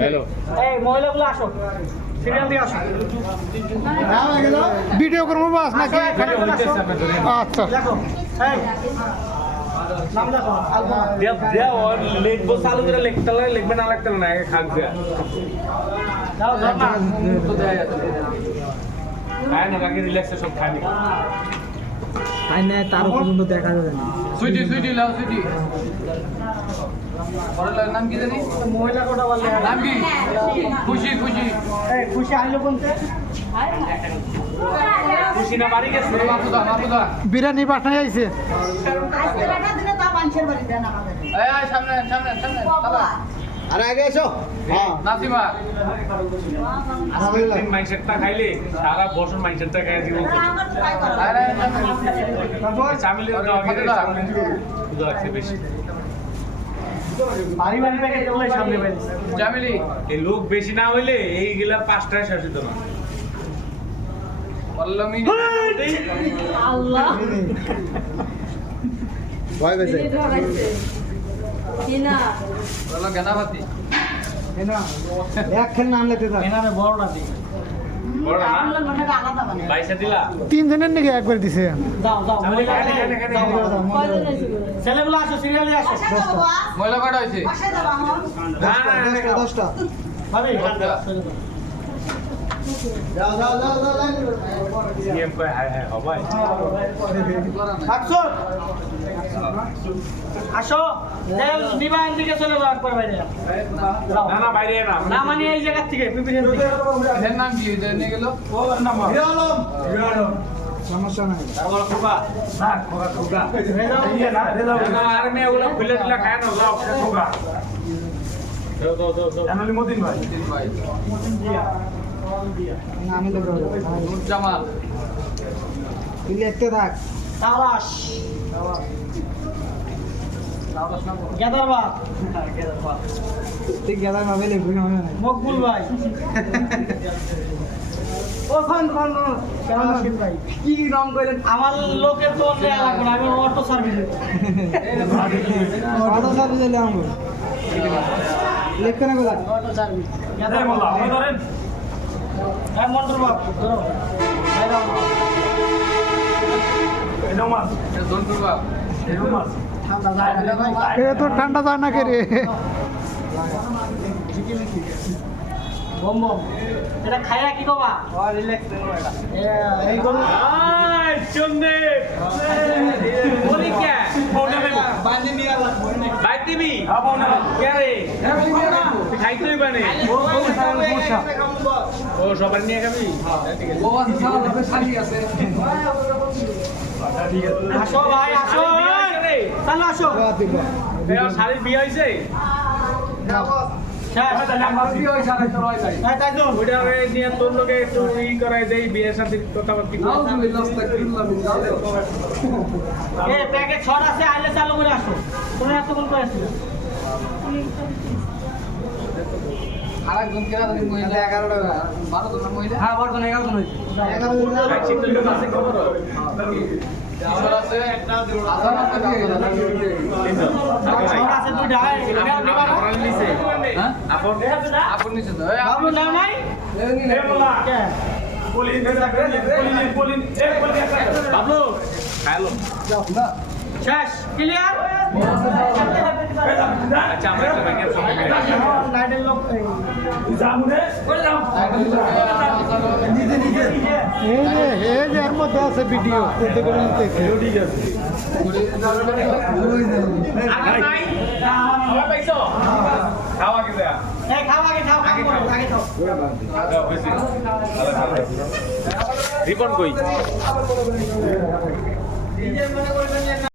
hello এই মহিলাগুলো আসো serial দিয়ে আসো ভিডিও করবো বাস নাকি আচ্ছা দেখো এই নাম দেখো আলপনা লিখবো চালু করে লিখতে লিখবে না লাগতে না আগে খাক দেয়া দাও দাও না খায় না আগে রিল্যাক্সে সব খানি তাই না তার পর্যন্ত দেখা যাবে না সুইটি সুইটি লাও সুইটি পড়ার নাম কি জানি মহিলা কোটা বললে নাম কি খুশি খুশি এই খুশি আইলো কোনতে খুশি না বাড়ি গেছে মাপুদা মাপুদা বিরিয়ানি পাঠাই আইছে এই সামনে সামনে সামনে বাবা আরে আগে এসো নাসিমা মাইন্ডসেটটা খাইলে সারা বছর মাইন্ডসেটটা খাই দিব আরে চামিলের ক্ষুধা লাগছে বেশি বাড়ি বাড়ি থেকে চলে সামনে বাইরে জামিলি এই লোক বেশি না হইলে এইগুলা পাঁচটায় শেষ হতো না পল্লমী আল্লাহ ভয় পেয়েছে কিনা বলো গেনাভাতি এনা একখান নাম লেতে থাক এনারে বড়টা দি বড় না আমরা মনটা আলাদা বানাই পয়সা দিলা তিনজনের নাকি একবার দিছে যাও যাও তাহলে এখানে কয়জন আছে ছেলেগুলো আসো সিরিয়ালে আসো মহিলা কটা হয়েছে না না 10টা ভাবি সিএম কয় হাই হাই হবাই আসো আসো দেল বিমান দিকে চলে যাও একবার বাইরে যাও না না বাইরে না না মানে এই জায়গা থেকে পিপিএন থেকে এর নাম কি এটা নিয়ে গেল সমস্যা নাই তারপর খোকা না খোকা খোকা না আর মে ওগুলো খুলে দিলা খায় না লাও খোকা দাও জানালি মদিন ভাই তিন ভাই আমি লেগে নূর জামাল তুই লিখতে থাক তালাশ লাউরাস নাম গেদারবা তুই গেলা ভাবে লিখবি না মকবুল ভাই ও খান খান কেমন আছেন ভাই কি নাম কইলেন আমার লোকের তো দেয়া লাগবে না আমি অটো সার্ভিস অটো সার্ভিস দিলে আমগো লিখতে না গলা অটো সার্ভিস গেদার মোল্লা আপনি ধরেন হ্যাঁ মন্টুর বাপ ধরো ভাই দাও এটা মাছ এটা জন্টুর বাপ এটা মাছ ঠান্ডা যায় না ভাই এ তো ঠান্ডা যায় না কে রে বম বম এটা খায়া কি কবা ও রিল্যাক্স এই গরু আই চন্দে বলি কে ফোনে দেব বাঁধে নিয়ে লাগবো বাইট দিবি কে রে খাইতেই বানে ও সবার নিয়ে খাবি ও আছে সারা শালি আছে আসো ভাই আসো চলো আসো শাড়ির বিয়ে হয়েছে কি হইছে আর তোর হই নাই তাই তো ওইটা নিয়ে তোর লোকে একটু ই করাই দেই বিয়ের সাথে কথাবার্তা আলহামদুলিল্লাহ আস্তাগফিরুল্লাহ মিন যালিক এই প্যাকেট ছড় আছে আইলে চালু করে আসো তুমি এত কোন করে আসছো আরেকজন কেনা জানি মহিলা 11টা 12 জন মহিলা হ্যাঁ বর্তমান 11 জন হইছে 11 জন আছে খবর কিশোর আছে আজান আছে ছড় আছে দুইটা এটা নিবা না হ্যাঁ আপন নিচে তো বাবু নাম নাই কে বাবলু হ্যালো শেষ ক্লিয়ার আচ্ছা আমরা একটা ব্যাংকের ফোন নাইটের লোক এই যে এর মধ্যে আছে ভিডিও করতে করে নিতেছে আগে নাই খাওয়া পাইছো খাওয়া কি দেয়া এই খাও আগে খাও আগে খাও রিপন কই